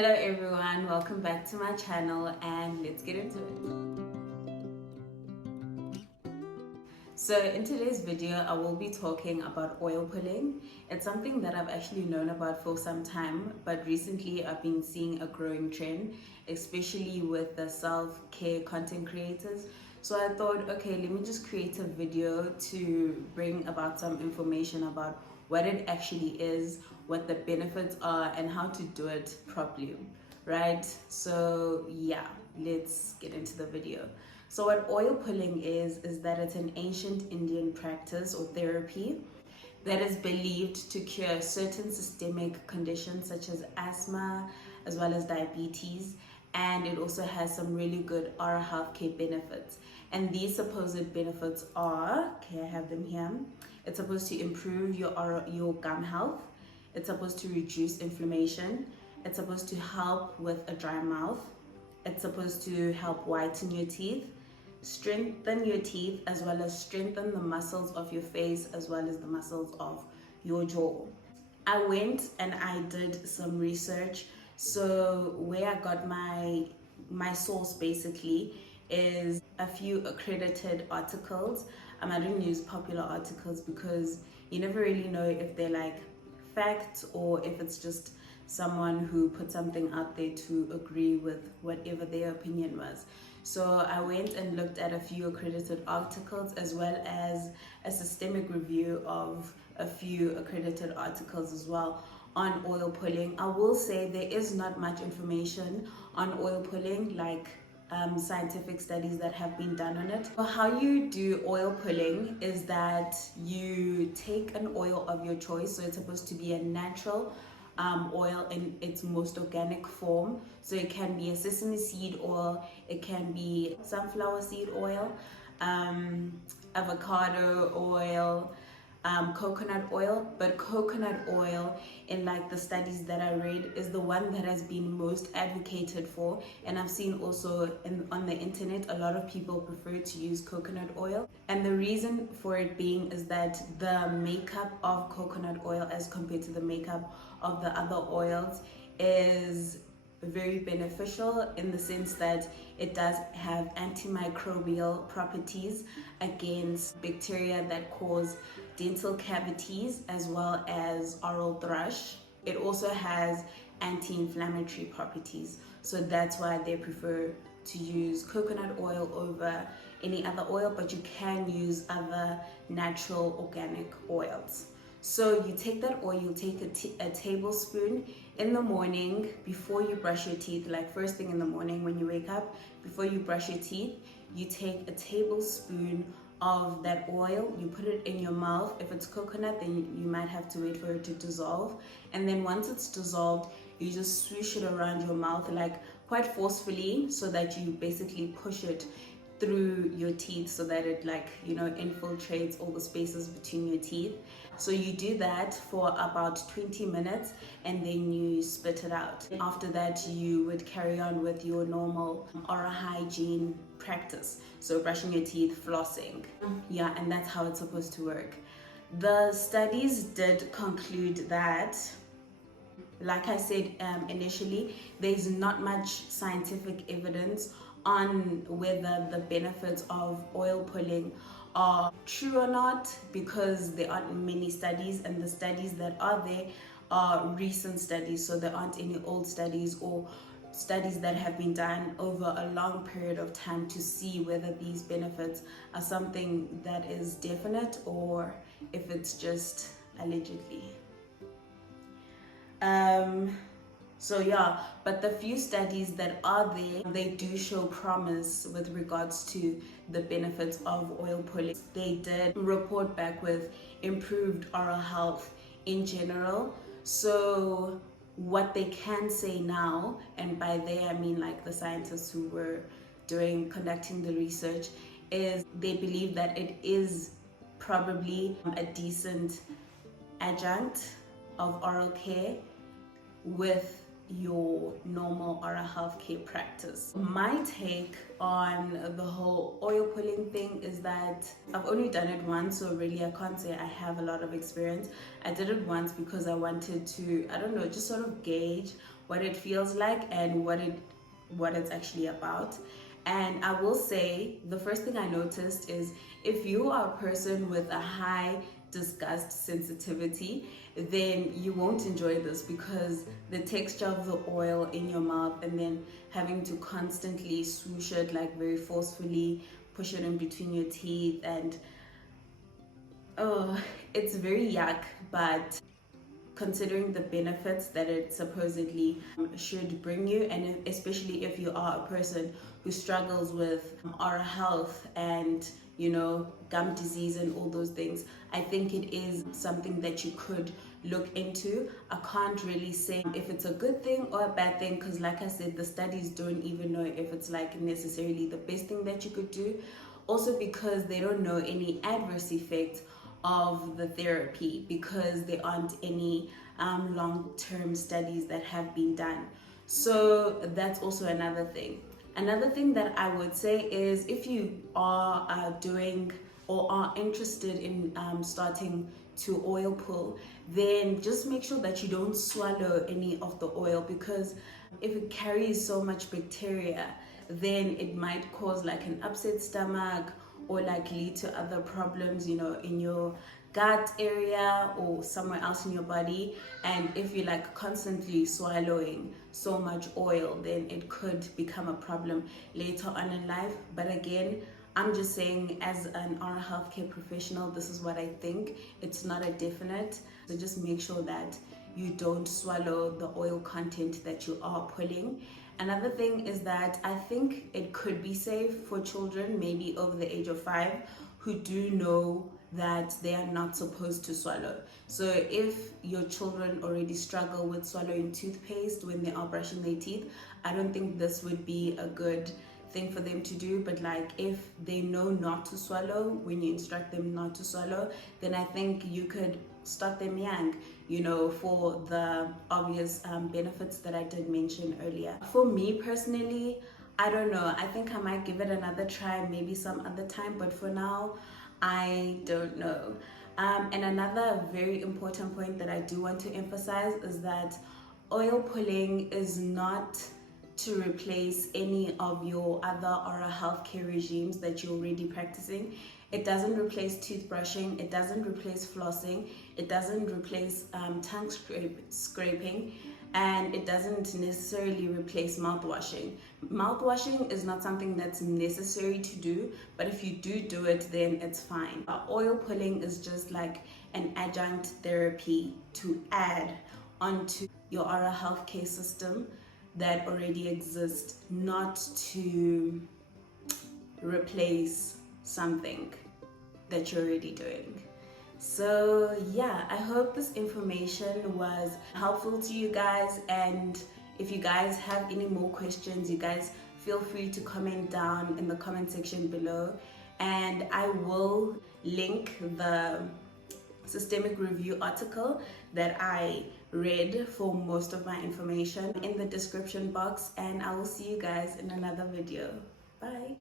Hello everyone, welcome back to my channel and let's get into it. So in today's video, I will be talking about oil pulling. It's something that I've actually known about for some time, but recently I've been seeing a growing trend, especially with the self-care content creators. So I thought, okay, let me just create a video to bring about some information about what it actually is, what the benefits are, and how to do it properly, right? So yeah, let's get into the video. So what oil pulling is that it's an ancient Indian practice or therapy that is believed to cure certain systemic conditions such as asthma as well as diabetes, and it also has some really good oral health care benefits. And these supposed benefits are, okay, I have them here. It's supposed to improve your gum health. It's supposed to reduce inflammation. It's supposed to help with a dry mouth. It's supposed to help whiten your teeth, strengthen your teeth, as well as strengthen the muscles of your face as well as the muscles of your jaw. I went and I did some research. So where I got my source basically is a few accredited articles. I don't use popular articles because you never really know if they're like facts or if it's just someone who put something out there to agree with whatever their opinion was. So I went and looked at a few accredited articles as well as a systemic review of a few accredited articles as well on oil pulling. I will say there is not much information on oil pulling, like scientific studies that have been done on it. So how you do oil pulling is that you take an oil of your choice. So it's supposed to be a natural oil in its most organic form. So it can be a sesame seed oil, it can be sunflower seed oil, avocado oil, coconut oil. But coconut oil, in like the studies that I read, is the one that has been most advocated for, and I've seen also on the internet a lot of people prefer to use coconut oil. And the reason for it being is that the makeup of coconut oil as compared to the makeup of the other oils is very beneficial in the sense that it does have antimicrobial properties against bacteria that cause dental cavities as well as oral thrush. It also has anti-inflammatory properties, so that's why they prefer to use coconut oil over any other oil, but you can use other natural organic oils. So you take that oil, you take a tablespoon in the morning before you brush your teeth, like first thing in the morning when you wake up, before you brush your teeth, you take a tablespoon of that oil, you put it in your mouth. If it's coconut, then you might have to wait for it to dissolve. And then once it's dissolved, you just swoosh it around your mouth like quite forcefully so that you basically push it through your teeth so that it infiltrates all the spaces between your teeth. So you do that for about 20 minutes and then you spit it out. After that, you would carry on with your normal oral hygiene practice. So brushing your teeth, flossing. Yeah, and that's how it's supposed to work. The studies did conclude that, like I said initially, there's not much scientific evidence on whether the benefits of oil pulling are true or not, because there aren't many studies, and the studies that are there are recent studies, so there aren't any old studies or studies that have been done over a long period of time to see whether these benefits are something that is definite or if it's just allegedly. So yeah, but the few studies that are there, they do show promise with regards to the benefits of oil pulling. They did report back with improved oral health in general. So what they can say now, and by they I mean like the scientists who were conducting the research, is they believe that it is probably a decent adjunct of oral care with your normal oral health care practice. My take on the whole oil pulling thing is that I've only done it once, so really I can't say I have a lot of experience. I did it once because I wanted to, just sort of gauge what it feels like and what it's actually about. And I will say the first thing I noticed is if you are a person with a high disgust sensitivity, then you won't enjoy this, because the texture of the oil in your mouth and then having to constantly swoosh it like very forcefully, push it in between your teeth, and oh, it's very yuck. But considering the benefits that it supposedly should bring you, and especially if you are a person who struggles with oral health and gum disease and all those things, I think it is something that you could look into. I can't really say if it's a good thing or a bad thing, because like I said, the studies don't even know if it's like necessarily the best thing that you could do, also because they don't know any adverse effects of the therapy, because there aren't any long-term studies that have been done. So that's also another thing. Another thing that I would say is, if you are doing or are interested in starting to oil pull, then just make sure that you don't swallow any of the oil, because if it carries so much bacteria, then it might cause like an upset stomach, or like lead to other problems, in your gut area or somewhere else in your body. And if you're like constantly swallowing so much oil, then it could become a problem later on in life. But again, I'm just saying, as an oral healthcare professional, this is what I think. It's not a definite. So just make sure that you don't swallow the oil content that you are pulling. Another thing is that I think it could be safe for children, maybe over the age of 5, who do know that they are not supposed to swallow. So if your children already struggle with swallowing toothpaste when they are brushing their teeth, I don't think this would be a good thing for them to do. But like, if they know not to swallow, when you instruct them not to swallow, then I think you could start them young, for the obvious benefits that I did mention earlier. For me personally, I don't know. I think I might give it another try, maybe some other time, but for now, I don't know. And another very important point that I do want to emphasize is that oil pulling is not to replace any of your other oral health care regimes that you're already practicing. It doesn't replace toothbrushing, it doesn't replace flossing, it doesn't replace tongue scraping, and it doesn't necessarily replace mouthwashing. Mouthwashing is not something that's necessary to do, but if you do it, then it's fine. Oil pulling is just like an adjunct therapy to add onto your oral health care system that already exists, not to replace something that you're already doing. So yeah, I hope this information was helpful to you guys, and if you guys have any more questions, you guys feel free to comment down in the comment section below, and I will link the systemic review article that I read for most of my information in the description box, and I will see you guys in another video. Bye.